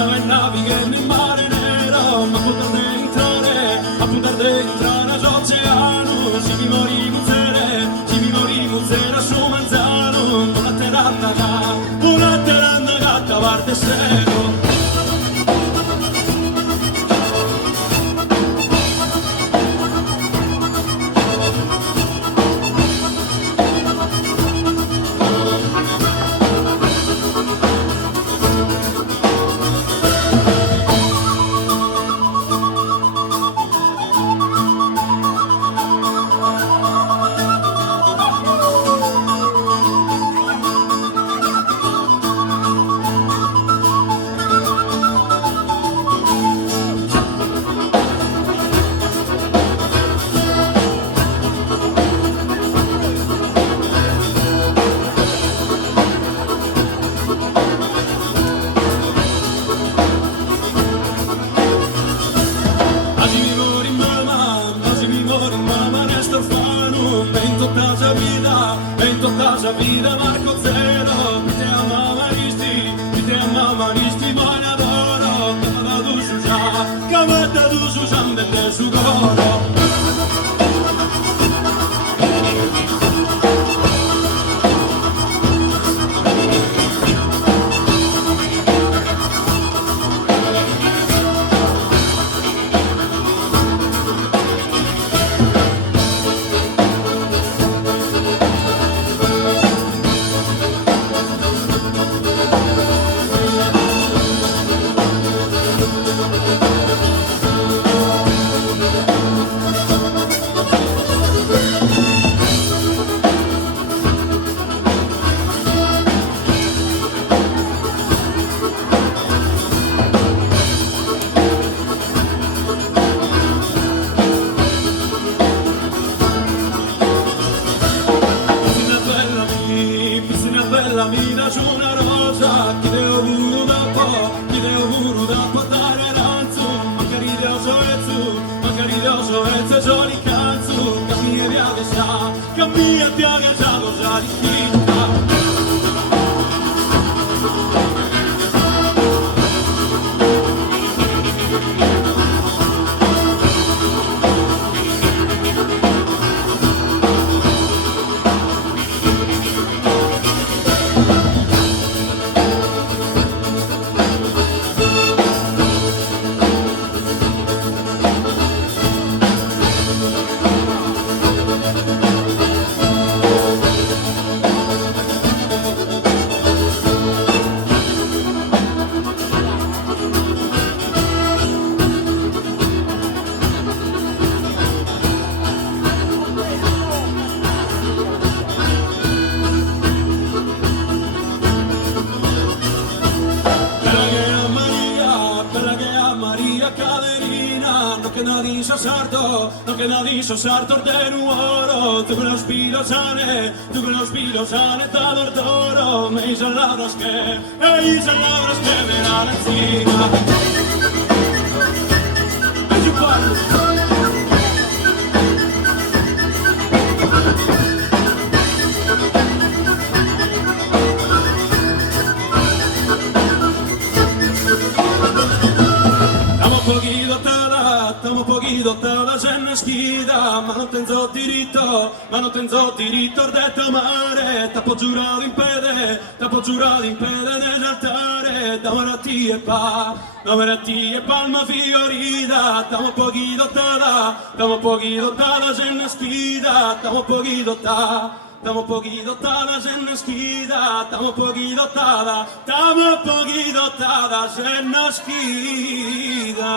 nave navighe nel mare nero, ma a puntar dentro all'oceano, si mi mori muzzera su manzano, una teranda gatta, parte sero. Vento casa vida Marco Zero, mi te amamanisti, mana d'oro, camata du Susan del sugoro. La mina su una rosa, chi deo buru da portare l'anzu, magari deoso e se soli canzu, cammia piaga già cosa di chicca. Caderina, no que nadie so sarto de nuoro, tu con los pilos sane, tador toro, me hizo labras que verán encima. Estamos pochi dotada žena skida, ma non tenzo diritto de tomare, t'apo giurato in pede nell'altare, da morati e palma fiorida, estamos pochi dotada žena skida, estamos pochi dotada žena skida, estamos pochi dotada žena skida.